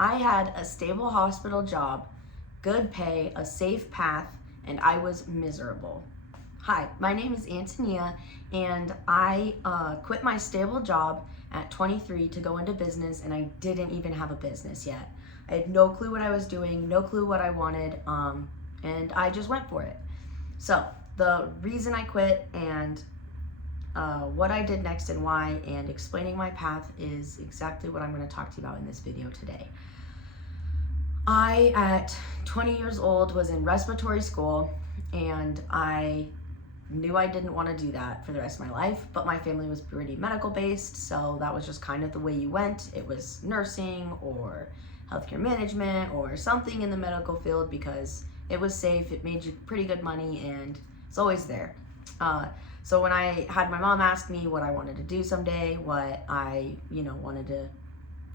I had a stable hospital job, good pay, a safe path, and I was miserable. Hi, my name is Antonia, and I quit my stable job at 23 to go into business, and I didn't even have a business yet. I had no clue what I was doing, no clue what I wanted, and I just went for it. So, the reason I quit and what I did next and why, and explaining my path is exactly what I'm going to talk to you about in this video today. I, at 20 years old, was in respiratory school, and I knew I didn't want to do that for the rest of my life, but my family was pretty medical based, so that was just kind of the way you went. It was nursing or healthcare management or something in the medical field because it was safe, it made you pretty good money, and it's always there. So when I had my mom ask me what I wanted to do someday, what I, wanted to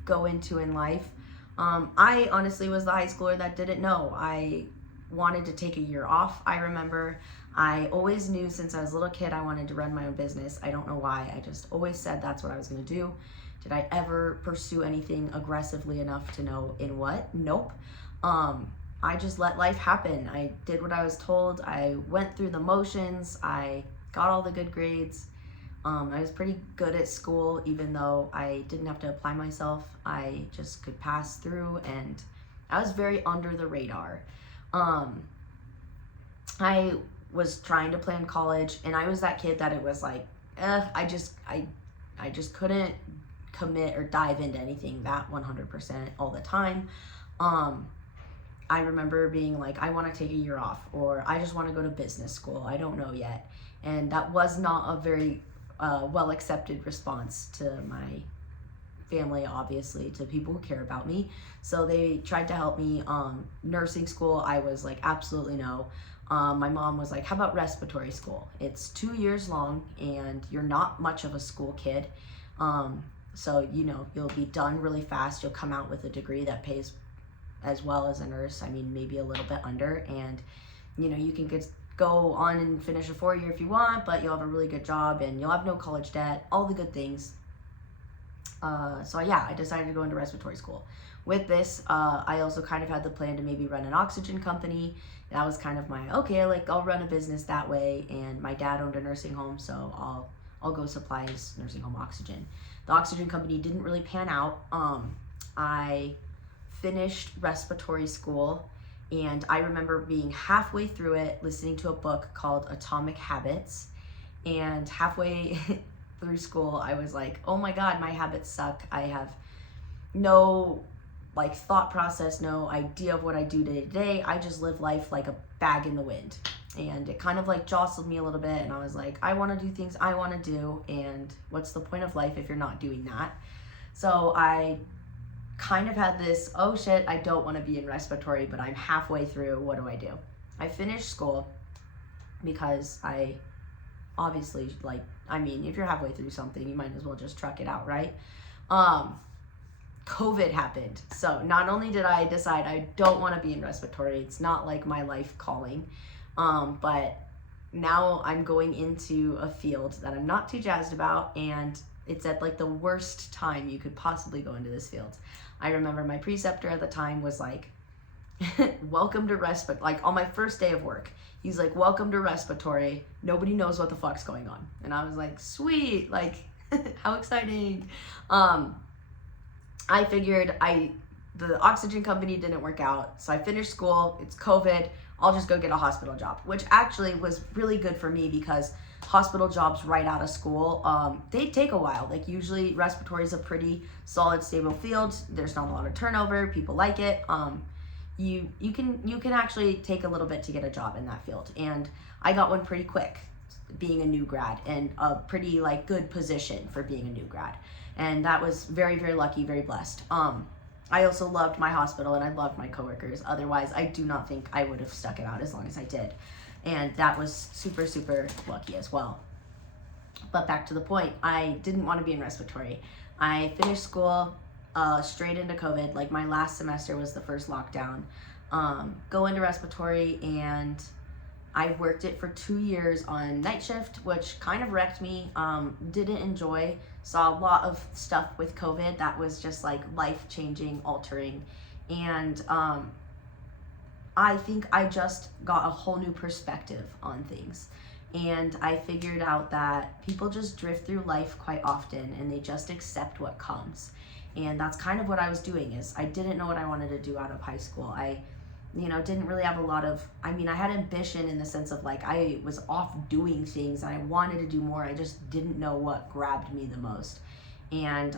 go into in life, I honestly was the high schooler that didn't know. I wanted to take a year off. I remember I always knew since I was a little kid I wanted to run my own business. I don't know why. I just always said that's what I was going to do. Did I ever pursue anything aggressively enough to know in what? Nope. I just let life happen. I did what I was told. I went through the motions. I got all the good grades. I was pretty good at school, even though I didn't have to apply myself. I just could pass through, and I was very under the radar. I was trying to plan college, and I was that kid that it was like, I just couldn't commit or dive into anything that 100% all the time. I remember being like, I want to take a year off, or I just want to go to business school. I don't know yet. And that was not a very well accepted response to my family, obviously, to people who care about me. So they tried to help me. Nursing school, I was like, absolutely no. My mom was like, how about respiratory school? It's 2 years long, and you're not much of a school kid. So, you'll be done really fast. You'll come out with a degree that pays as well as a nurse. I mean, maybe a little bit under. And, you can go on and finish a 4-year if you want, but you'll have a really good job, and you'll have no college debt, all the good things. So yeah, I decided to go into respiratory school. With this, I also kind of had the plan to maybe run an oxygen company. That was kind of my, I'll run a business that way. And my dad owned a nursing home, so I'll go supply his nursing home oxygen. The oxygen company didn't really pan out. I finished respiratory school, and I remember being halfway through it, listening to a book called Atomic Habits, and halfway through school, I was like, oh my God, my habits suck. I have no thought process, no idea of what I do day to day. I just live life like a bag in the wind. And it kind of jostled me a little bit, and I was like, I want to do things I want to do, and what's the point of life if you're not doing that? So I kind of had this, oh shit, I don't want to be in respiratory, but I'm halfway through, what do I do? I finished school because I obviously, if you're halfway through something, you might as well just truck it out, right? COVID happened. So not only did I decide I don't want to be in respiratory, it's not like my life calling, but now I'm going into a field that I'm not too jazzed about, and it's at the worst time you could possibly go into this field. I remember my preceptor at the time was like, welcome to respiratory, on my first day of work. He's like, welcome to respiratory. Nobody knows what the fuck's going on. And I was like, sweet, how exciting. I figured the oxygen company didn't work out. So I finished school, it's COVID, I'll just go get a hospital job, which actually was really good for me because hospital jobs right out of school, they take a while. Usually respiratory is a pretty solid, stable field. There's not a lot of turnover. People like it. You can actually take a little bit to get a job in that field, and I got one pretty quick, being a new grad, and a pretty good position for being a new grad, and that was very, very lucky, very blessed. I also loved my hospital, and I loved my coworkers. Otherwise, I do not think I would have stuck it out as long as I did, and that was super, super lucky as well. But back to the point, I didn't want to be in respiratory. I finished school, straight into COVID. My last semester was the first lockdown. Go into respiratory, and I worked it for 2 years on night shift, which kind of wrecked me. Didn't enjoy. Saw a lot of stuff with COVID that was just like life-changing, altering. And I think I just got a whole new perspective on things. And I figured out that people just drift through life quite often and they just accept what comes. And that's kind of what I was doing. Is I didn't know what I wanted to do out of high school. I didn't really have a lot of, I had ambition in the sense of like, I was off doing things and I wanted to do more. I just didn't know what grabbed me the most. And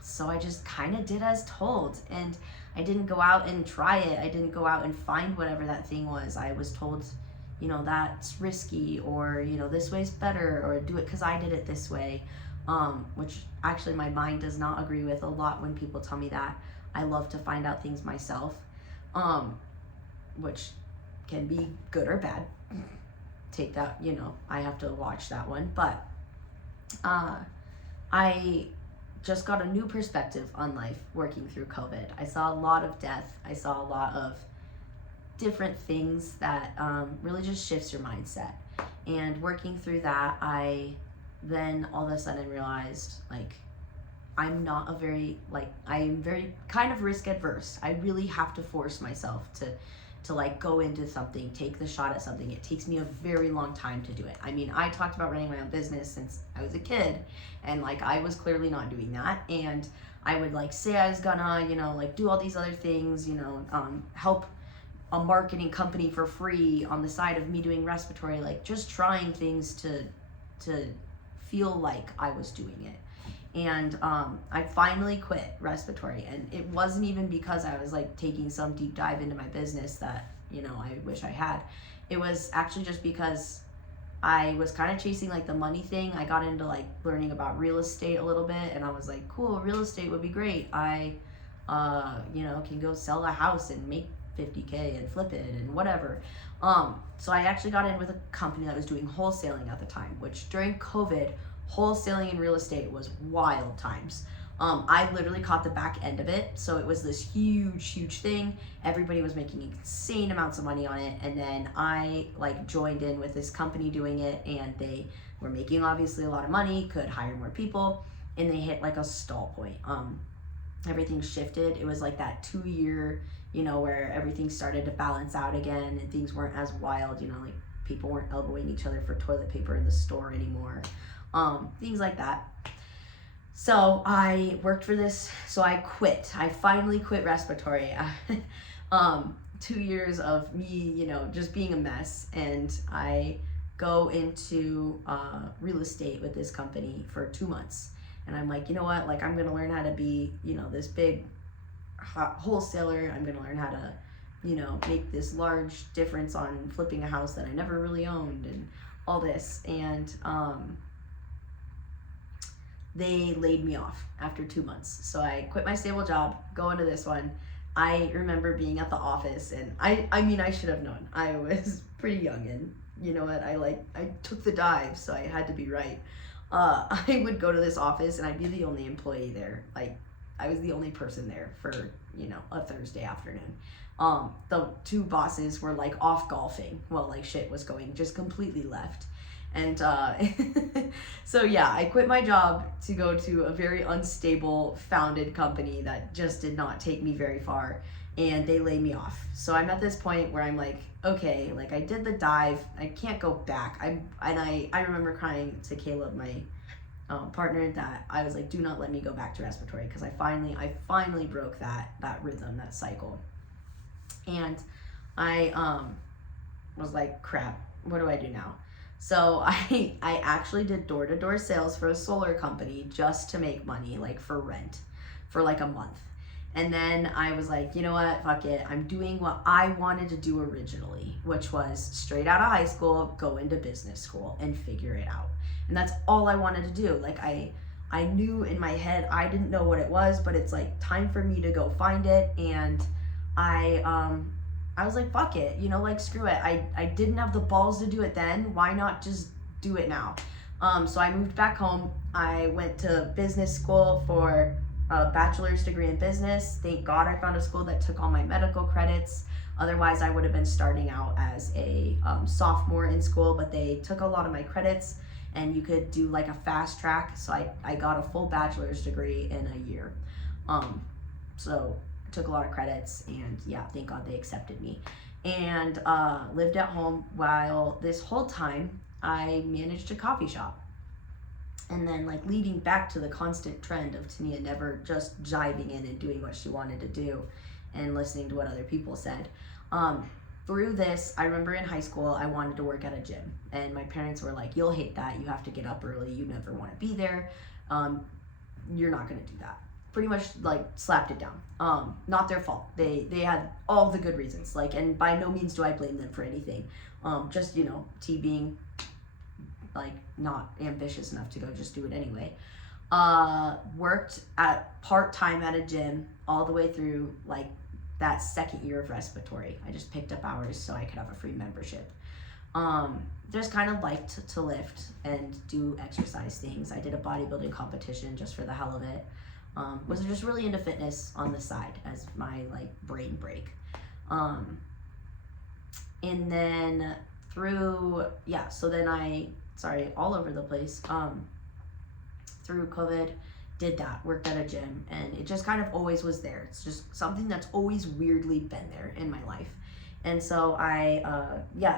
so I just kind of did as told. And I didn't go out and try it. I didn't go out and find whatever that thing was. I was told, that's risky, or, this way's better, or do it because I did it this way. Which actually my mind does not agree with a lot when people tell me that. I love to find out things myself, which can be good or bad. Take that, I have to watch that one. But I just got a new perspective on life working through COVID. I saw a lot of death. I saw a lot of different things that really just shifts your mindset. And working through that, I then all of a sudden realized, like, I'm very kind of risk adverse. I really have to force myself to like go into something, take the shot at something. It takes me a very long time to do it. I talked about running my own business since I was a kid, and like I was clearly not doing that. And I would like say I was gonna, like do all these other things, help a marketing company for free on the side of me doing respiratory, like just trying things to feel like I was doing it. And I finally quit respiratory, and it wasn't even because I was like taking some deep dive into my business that I wish I had. It was actually just because I was kind of chasing like the money thing. I got into like learning about real estate a little bit, and I was like, cool, real estate would be great. I can go sell a house and make $50K and flip it and whatever. So I actually got in with a company that was doing wholesaling at the time, which during COVID, wholesaling in real estate was wild times. I literally caught the back end of it. So it was this huge thing. Everybody was making insane amounts of money on it. And then I like joined in with this company doing it, and they were making obviously a lot of money, could hire more people, and they hit like a stall point. Everything shifted. It was like that 2 year, where everything started to balance out again and things weren't as wild, like people weren't elbowing each other for toilet paper in the store anymore. Things like that. So I worked for this, so I quit. I finally quit respiratory. 2 years of me, just being a mess, and I go into real estate with this company for 2 months. And I'm like, you know what, like I'm gonna learn how to be, this big wholesaler. I'm gonna learn how to, make this large difference on flipping a house that I never really owned and all this. And they laid me off after 2 months. So I quit my stable job, go into this one. I remember being at the office, and I should have known. I was pretty young, and you know what, I took the dive, so I had to be right. I would go to this office and I'd be the only employee there. Like I was the only person there for, a Thursday afternoon. The two bosses were like off golfing while like shit was going, just completely left. And so yeah, I quit my job to go to a very unstable founded company that just did not take me very far, and they laid me off. So I'm at this point where I'm like, okay, like I did the dive, I can't go back. I remember crying to Caleb, my partner, that I was like, do not let me go back to respiratory, because I finally broke that rhythm, that cycle. And I was like, crap, what do I do now? So I actually did door-to-door sales for a solar company just to make money, like for rent, for like a month. And then I was like, you know what, fuck it. I'm doing what I wanted to do originally, which was straight out of high school, go into business school and figure it out. And that's all I wanted to do. Like I knew in my head, I didn't know what it was, but it's like time for me to go find it. And I was like, fuck it, like screw it. I didn't have the balls to do it then. Why not just do it now? So I moved back home. I went to business school for a bachelor's degree in business. Thank God I found a school that took all my medical credits. Otherwise, I would have been starting out as a sophomore in school, but they took a lot of my credits, and you could do like a fast track. So I got a full bachelor's degree in a year. So I took a lot of credits, and yeah, thank God they accepted me. And lived at home while this whole time I managed a coffee shop. And then like leading back to the constant trend of Tania never just jiving in and doing what she wanted to do and listening to what other people said. Through this, I remember in high school, I wanted to work at a gym, and my parents were like, you'll hate that. You have to get up early. You never want to be there. You're not going to do that. Pretty much like slapped it down. Not their fault. They had all the good reasons. Like, and by no means do I blame them for anything. Just, you know, T being like not ambitious enough to go just do it anyway. Worked at part-time at a gym all the way through like that second year of respiratory. I just picked up hours so I could have a free membership. Just kind of liked to lift and do exercise things. I did a bodybuilding competition just for the hell of it. Was just really into fitness on the side as my like brain break. And then through, yeah, so then all over the place. Through COVID, did that, worked at a gym, and it just kind of always was there. It's just something that's always weirdly been there in my life. And so I,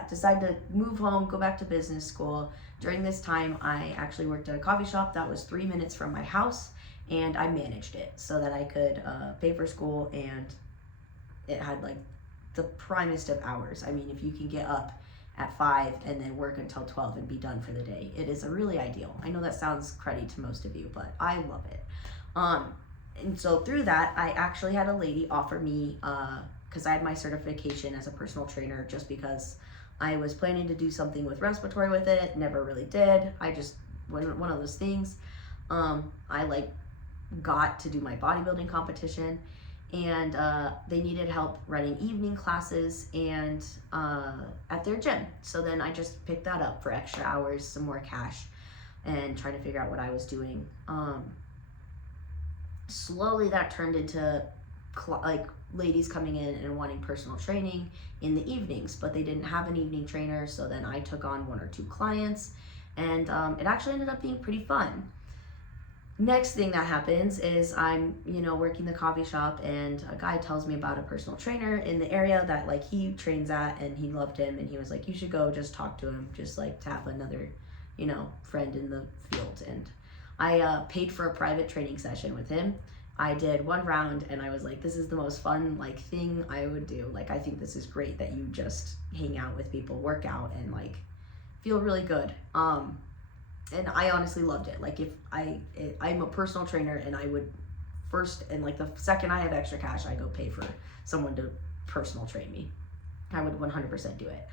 decided to move home, go back to business school. During this time, I actually worked at a coffee shop that was 3 minutes from my house, and I managed it so that I could pay for school, and it had like the primest of hours. I mean, if you can get up at 5 and then work until 12 and be done for the day, it is a really ideal. I know that sounds cruddy to most of you, but I love it. And so through that, I actually had a lady offer me, because I had my certification as a personal trainer, just because I was planning to do something with respiratory with it, never really did. I just, one of those things. I like got to do my bodybuilding competition, and they needed help running evening classes and at their gym. So then I just picked that up for extra hours, some more cash, and trying to figure out what I was doing. Slowly that turned into like ladies coming in and wanting personal training in the evenings, but they didn't have an evening trainer. So then I took on 1 or 2 clients, and it actually ended up being pretty fun. Next thing that happens is I'm, working the coffee shop, and a guy tells me about a personal trainer in the area that like he trains at, and he loved him, and he was like, you should go just talk to him, just like to have another, friend in the field. And I paid for a private training session with him. I did 1 round, and I was like, this is the most fun like thing I would do. Like, I think this is great that you just hang out with people, work out, and like feel really good. And I honestly loved it. Like, I'm a personal trainer, and I would first, and like the second I have extra cash, I go pay for someone to personal train me. I would 100% do it.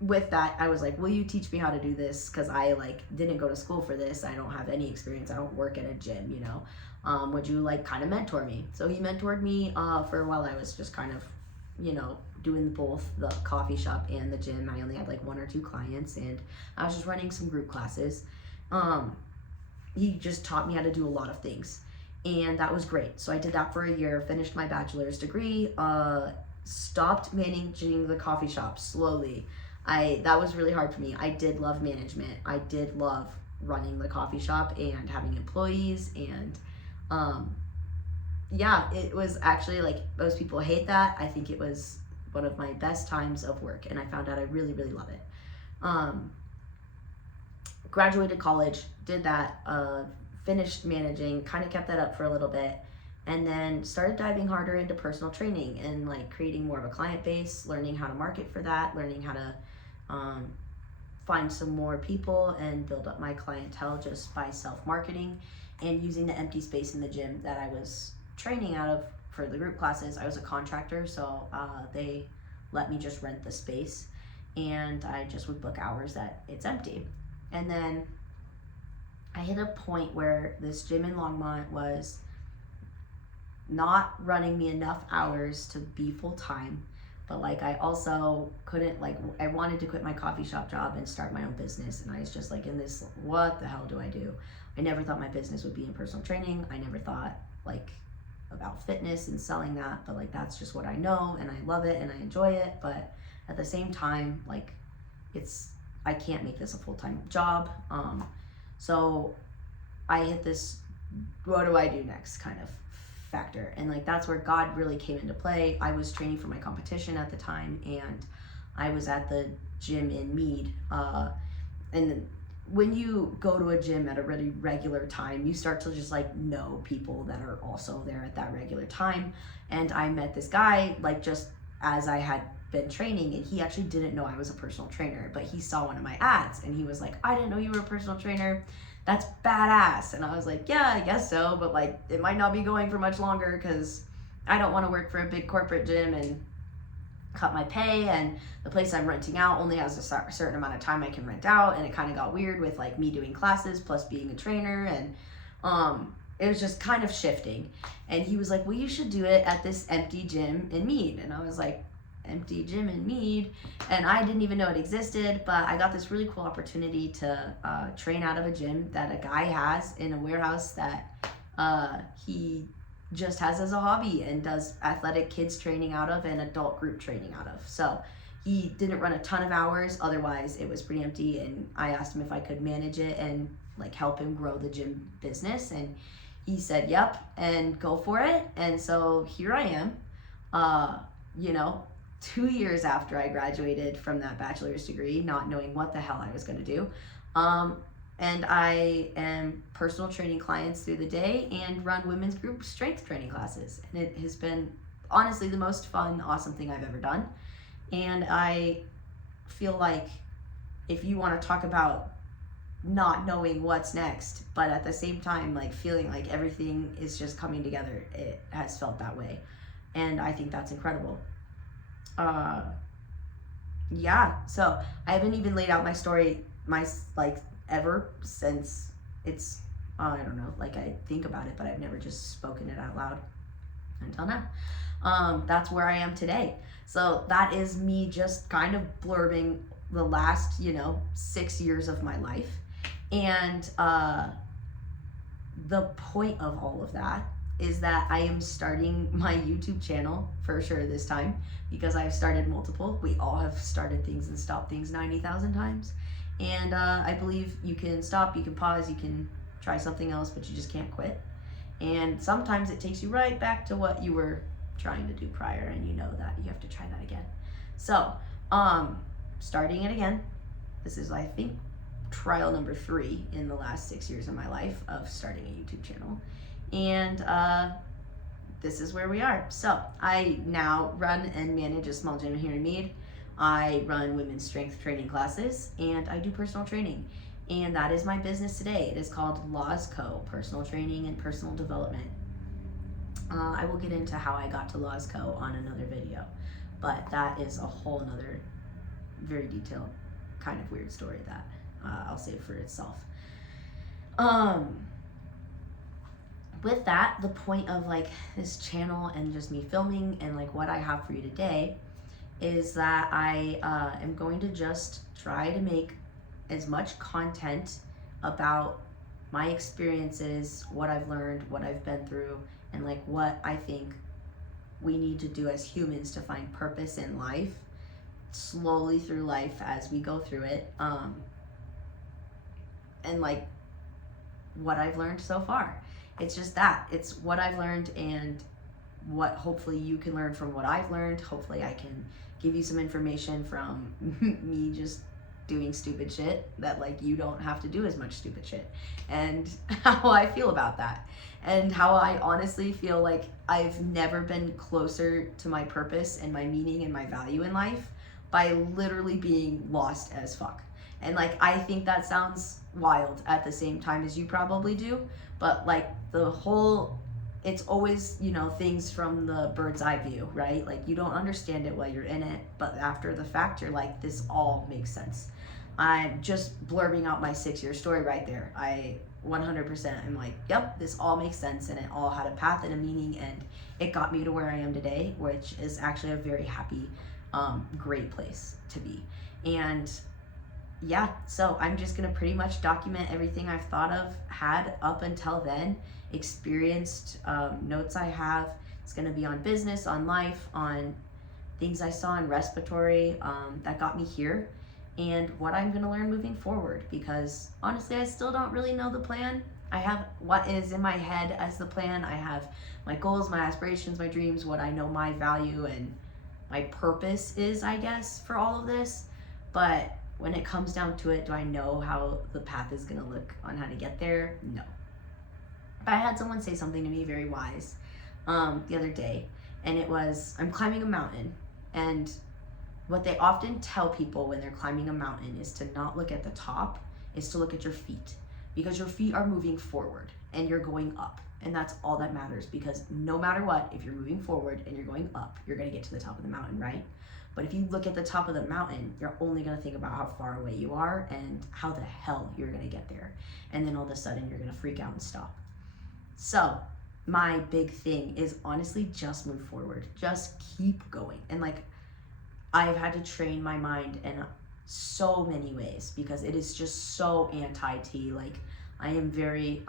With that, I was like, will you teach me how to do this? Because I like didn't go to school for this. I don't have any experience. I don't work at a gym, would you like kind of mentor me? So he mentored me for a while. I was just kind of, doing both the coffee shop and the gym. I only had like 1 or 2 clients, and I was just running some group classes. He just taught me how to do a lot of things, and that was great. So I did that for a year, finished my bachelor's degree, stopped managing the coffee shop slowly. That was really hard for me. I did love management. I did love running the coffee shop and having employees, and it was actually like, most people hate that. I think it was one of my best times of work, and I found out I really, really love it. Graduated college, did that, finished managing, kind of kept that up for a little bit, and then started diving harder into personal training and like creating more of a client base, learning how to market for that, learning how to find some more people and build up my clientele just by self-marketing, and using the empty space in the gym that I was training out of for the group classes. I was a contractor, so they let me just rent the space, and I just would book hours that it's empty. And then I hit a point where this gym in Longmont was not running me enough hours to be full-time. But like, I also couldn't, like, I wanted to quit my coffee shop job and start my own business. And I was just like in this, what the hell do I do? I never thought my business would be in personal training. I never thought like about fitness and selling that, but like, that's just what I know, and I love it and I enjoy it. But at the same time, like, I can't make this a full-time job. So I hit this, what do I do next kind of factor. And like, that's where God really came into play. I was training for my competition at the time, and I was at the gym in Mead. And when you go to a gym at a really regular time, you start to just like know people that are also there at that regular time. And I met this guy like just as I had been training, and he actually didn't know I was a personal trainer, but he saw one of my ads and he was like, I didn't know you were a personal trainer. That's badass. And I was like, yeah, I guess so, but like, it might not be going for much longer because I don't want to work for a big corporate gym and cut my pay, and the place I'm renting out only has a certain amount of time I can rent out, and it kind of got weird with like me doing classes plus being a trainer, and it was just kind of shifting. And he was like, well, you should do it at this empty gym in Mead. And I was like, empty gym in Mead? And I didn't even know it existed, but I got this really cool opportunity to train out of a gym that a guy has in a warehouse that he just has as a hobby and does athletic kids training out of and adult group training out of. So he didn't run a ton of hours, otherwise it was pretty empty, and I asked him if I could manage it and like help him grow the gym business, and he said yep and go for it. And so here I am, 2 years after I graduated from that bachelor's degree, not knowing what the hell I was going to do. And I am personal training clients through the day and run women's group strength training classes. And it has been honestly the most fun, awesome thing I've ever done. And I feel like if you want to talk about not knowing what's next, but at the same time, like feeling like everything is just coming together, it has felt that way. And I think that's incredible. So I haven't even laid out my story, ever since it's, I don't know, like I think about it, but I've never just spoken it out loud until now. That's where I am today. So that is me just kind of blurbing the last, 6 years of my life. And the point of all of that is that I am starting my YouTube channel for sure this time, because I've started multiple. We all have started things and stopped things 90,000 times. And I believe you can stop, you can pause, you can try something else, but you just can't quit. And sometimes it takes you right back to what you were trying to do prior, and you know that you have to try that again. So, starting it again. This is, I think, trial number 3 in the last 6 years of my life of starting a YouTube channel. And this is where we are. So I now run and manage a small gym here in Mead. I run women's strength training classes, and I do personal training. And that is my business today. It is called Laws Co, Personal Training and Personal Development. I will get into how I got to Laws Co on another video, but that is a whole nother very detailed kind of weird story that I'll save for itself. With that, the point of like this channel and just me filming and like what I have for you today is that I am going to just try to make as much content about my experiences, what I've learned, what I've been through, and like what I think we need to do as humans to find purpose in life, slowly through life as we go through it, and like what I've learned so far. It's just that. It's what I've learned and what hopefully you can learn from what I've learned. Hopefully I can give you some information from me just doing stupid shit that like you don't have to do as much stupid shit, and how I feel about that, and how I honestly feel like I've never been closer to my purpose and my meaning and my value in life by literally being lost as fuck. And like, I think that sounds wild at the same time as you probably do, but like it's always, things from the bird's eye view, right? Like, you don't understand it while you're in it, but after the fact, you're like, this all makes sense. I'm just blurbing out my 6-year story right there. I 100% am like, yep, this all makes sense, and it all had a path and a meaning, and it got me to where I am today, which is actually a very happy great place to be. And yeah, so I'm just gonna pretty much document everything I've thought of, had up until then, experienced, notes I have. It's gonna be on business, on life, on things I saw in respiratory that got me here, and what I'm gonna learn moving forward, because honestly, I still don't really know the plan. I have what is in my head as the plan. I have my goals, my aspirations, my dreams, what I know my value and my purpose is, I guess, for all of this. But when it comes down to it, do I know how the path is gonna look on how to get there? No. But I had someone say something to me very wise the other day, and it was, I'm climbing a mountain, and what they often tell people when they're climbing a mountain is to not look at the top, is to look at your feet, because your feet are moving forward and you're going up, and that's all that matters. Because no matter what, if you're moving forward and you're going up, you're going to get to the top of the mountain, right? But if you look at the top of the mountain, you're only going to think about how far away you are and how the hell you're going to get there, and then all of a sudden you're going to freak out and stop. So my big thing is honestly just move forward, just keep going. And like, I've had to train my mind in so many ways, because it is just so anti-T. Like, I am very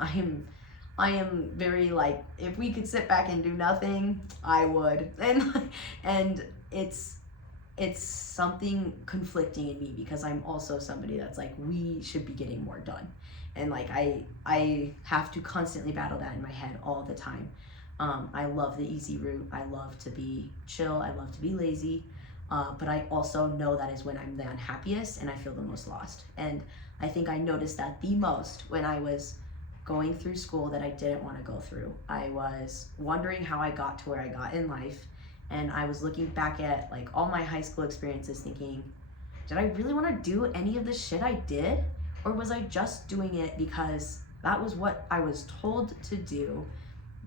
like, if we could sit back and do nothing, I would. And it's something conflicting in me, because I'm also somebody that's like, we should be getting more done. And like, I have to constantly battle that in my head all the time. I love the easy route. I love to be chill. I love to be lazy. But I also know that is when I'm the unhappiest and I feel the most lost. And I think I noticed that the most when I was going through school that I didn't want to go through. I was wondering how I got to where I got in life. And I was looking back at like all my high school experiences thinking, did I really want to do any of the shit I did? Or was I just doing it because that was what I was told to do,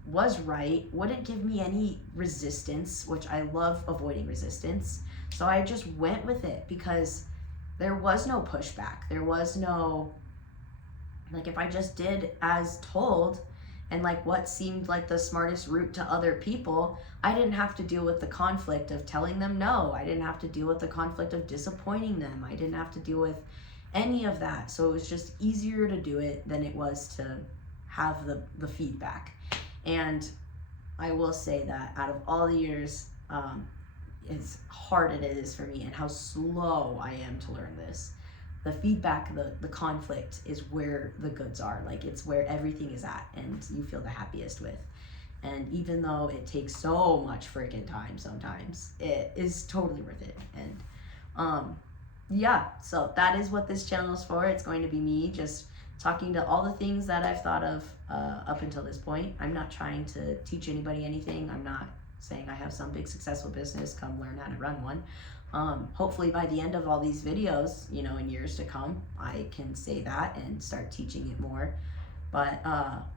was right, wouldn't give me any resistance, which I love avoiding resistance. So I just went with it because there was no pushback. There was no, like, if I just did as told and like what seemed like the smartest route to other people, I didn't have to deal with the conflict of telling them no. I didn't have to deal with the conflict of disappointing them. I didn't have to deal with any of that. So it was just easier to do it than it was to have the feedback. And I will say that out of all the years, as hard it is for me and how slow I am to learn this, the feedback, the conflict is where the goods are. Like, it's where everything is at and you feel the happiest with. And even though it takes so much freaking time sometimes, it is totally worth it. And yeah, so that is what this channel is for. It's going to be me just talking to all the things that I've thought of up until this point. I'm not trying to teach anybody anything. I'm not saying I have some big successful business, come learn how to run one. Hopefully by the end of all these videos, you know, in years to come, I can say that and start teaching it more. But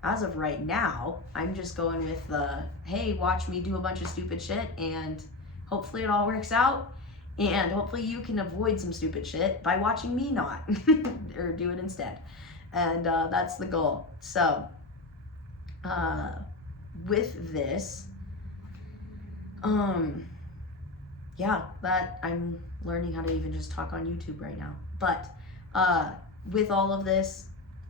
as of right now, I'm just going with the, hey, watch me do a bunch of stupid shit, and hopefully it all works out. And hopefully you can avoid some stupid shit by watching me not, or do it instead. And that's the goal. So with this, yeah, that I'm learning how to even just talk on YouTube right now. But with all of this,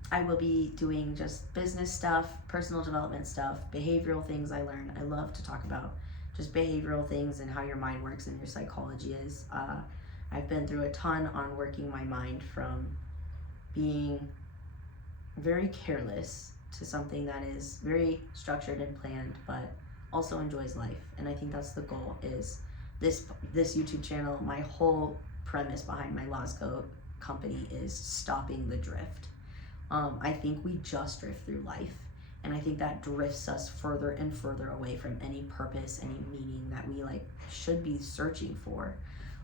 I will be doing just business stuff, personal development stuff, behavioral things I learned. I love to talk about just behavioral things and how your mind works and your psychology is. I've been through a ton on working my mind from being very careless to something that is very structured and planned, but also enjoys life. And I think that's the goal, is this YouTube channel. My whole premise behind my Losco company is stopping the drift. I think we just drift through life, and I think that drifts us further and further away from any purpose, any meaning that we like should be searching for.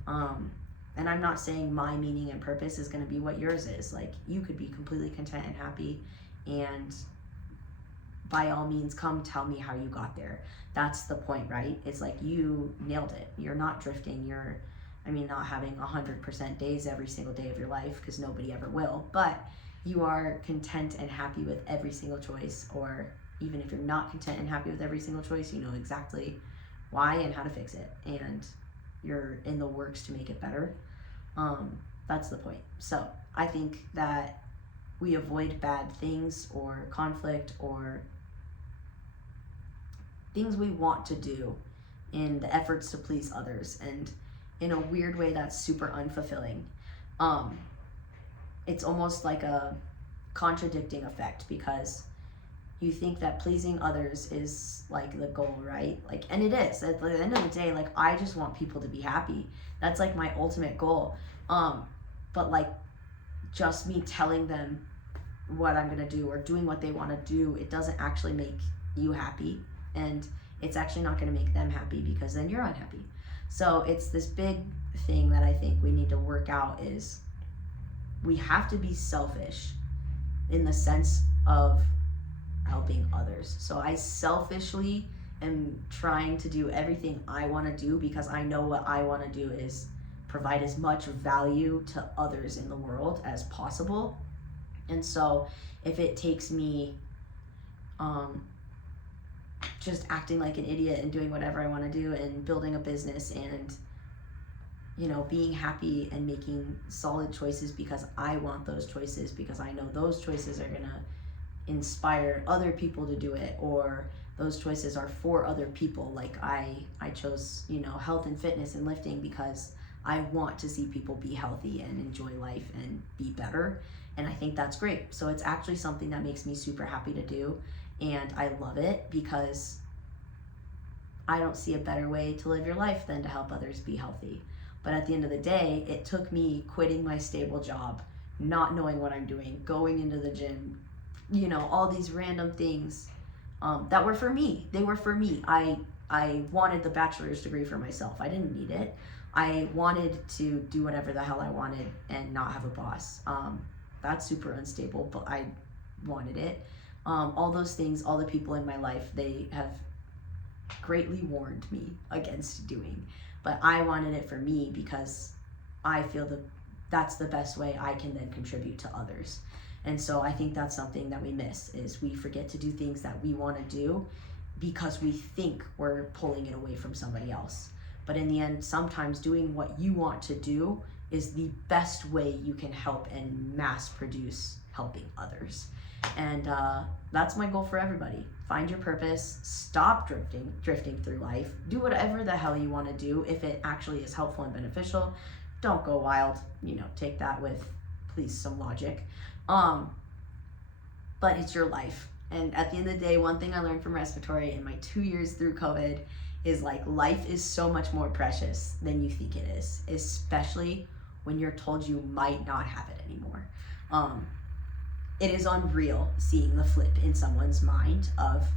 And I'm not saying my meaning and purpose is going to be what yours is. Like, you could be completely content and happy, and by all means, come tell me how you got there. That's the point, right? It's like, you nailed it. You're not drifting. Not having 100% days every single day of your life, because nobody ever will, but you are content and happy with every single choice. Or even if you're not content and happy with every single choice, you know exactly why and how to fix it. And you're in the works to make it better. That's the point. So I think that we avoid bad things or conflict or things we want to do in the efforts to please others, and in a weird way that's super unfulfilling. It's almost like a contradicting effect, because you think that pleasing others is like the goal, right? Like, and it is. At the end of the day, like, I just want people to be happy. That's like my ultimate goal. But like, just me telling them what I'm gonna do or doing what they want to do, it doesn't actually make you happy, and it's actually not gonna make them happy, because then you're unhappy. So it's this big thing that I think we need to work out, is we have to be selfish in the sense of helping others. So I selfishly am trying to do everything I want to do, because I know what I want to do is provide as much value to others in the world as possible. And so if it takes me just acting like an idiot and doing whatever I want to do and building a business and, you know, being happy and making solid choices because I want those choices, because I know those choices are going to inspire other people to do it, or those choices are for other people. Like I chose, you know, health and fitness and lifting because I want to see people be healthy and enjoy life and be better. And I think that's great. So it's actually something that makes me super happy to do. And I love it, because I don't see a better way to live your life than to help others be healthy. But at the end of the day, it took me quitting my stable job, not knowing what I'm doing, going into the gym, you know, all these random things that were for me. They were for me. I wanted the bachelor's degree for myself. I didn't need it. I wanted to do whatever the hell I wanted and not have a boss. That's super unstable, but I wanted it. All those things, all the people in my life, they have greatly warned me against doing. But I wanted it for me, because I feel that that's the best way I can then contribute to others. And so I think that's something that we miss, is we forget to do things that we want to do because we think we're pulling it away from somebody else. But in the end, sometimes doing what you want to do is the best way you can help and mass produce helping others. And that's my goal for everybody. Find your purpose, stop drifting through life, do whatever the hell you want to do if it actually is helpful and beneficial. Don't go wild, you know, take that with, please, some logic. But it's your life. And at the end of the day, one thing I learned from respiratory in my 2 years through COVID is like, life is so much more precious than you think it is, especially when you're told you might not have it anymore. It is unreal seeing the flip in someone's mind of,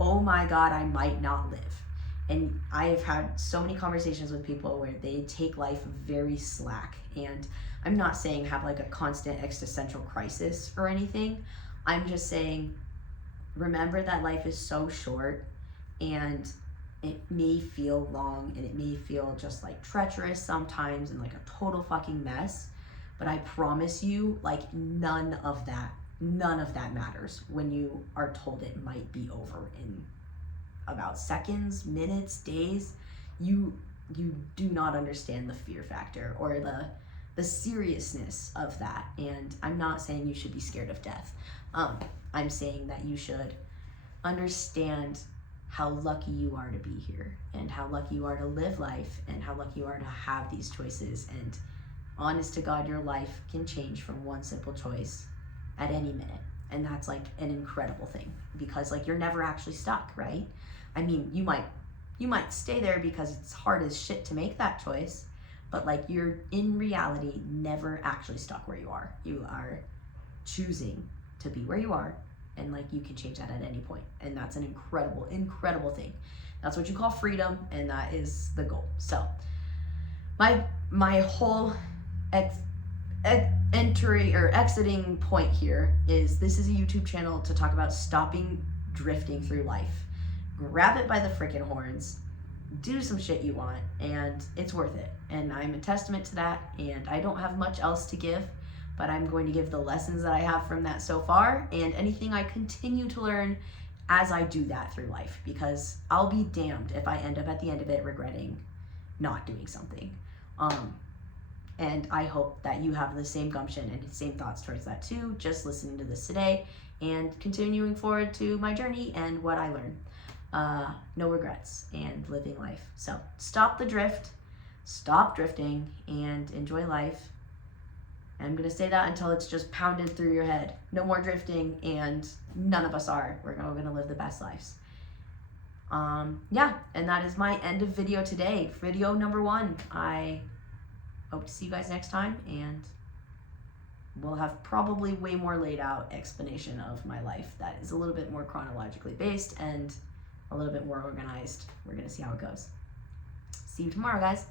oh my God, I might not live. And I've had so many conversations with people where they take life very slack. And I'm not saying have like a constant existential crisis or anything. I'm just saying, remember that life is so short, and it may feel long, and it may feel just like treacherous sometimes and like a total fucking mess. But I promise you, like, none of that matters when you are told it might be over in about seconds, minutes, days. You do not understand the fear factor or the seriousness of that. And I'm not saying you should be scared of death. I'm saying that you should understand how lucky you are to be here, and how lucky you are to live life, and how lucky you are to have these choices. And honest to God, your life can change from one simple choice at any minute. And that's like an incredible thing, because like, you're never actually stuck, right? I mean, you might stay there because it's hard as shit to make that choice, but like, you're in reality never actually stuck where you are. You are choosing to be where you are, and like, you can change that at any point. And that's an incredible, incredible thing. That's what you call freedom, and that is the goal. So my whole exiting point here is, this is a YouTube channel to talk about stopping drifting through life. Grab it by the freaking horns, do some shit you want, and it's worth it. And I'm a testament to that, and I don't have much else to give, but I'm going to give the lessons that I have from that so far, and anything I continue to learn as I do that through life, because I'll be damned if I end up at the end of it regretting not doing something. And I hope that you have the same gumption and same thoughts towards that too, just listening to this today and continuing forward to my journey and what I learned. No regrets and living life. So stop the drift, stop drifting, and enjoy life. And I'm going to say that until it's just pounded through your head. No more drifting, and none of us are. We're going to live the best lives. Yeah, and that is my end of video today. Video number 1. I hope to see you guys next time, and we'll have probably way more laid out explanation of my life that is a little bit more chronologically based and a little bit more organized. We're going to see how it goes. See you tomorrow, guys.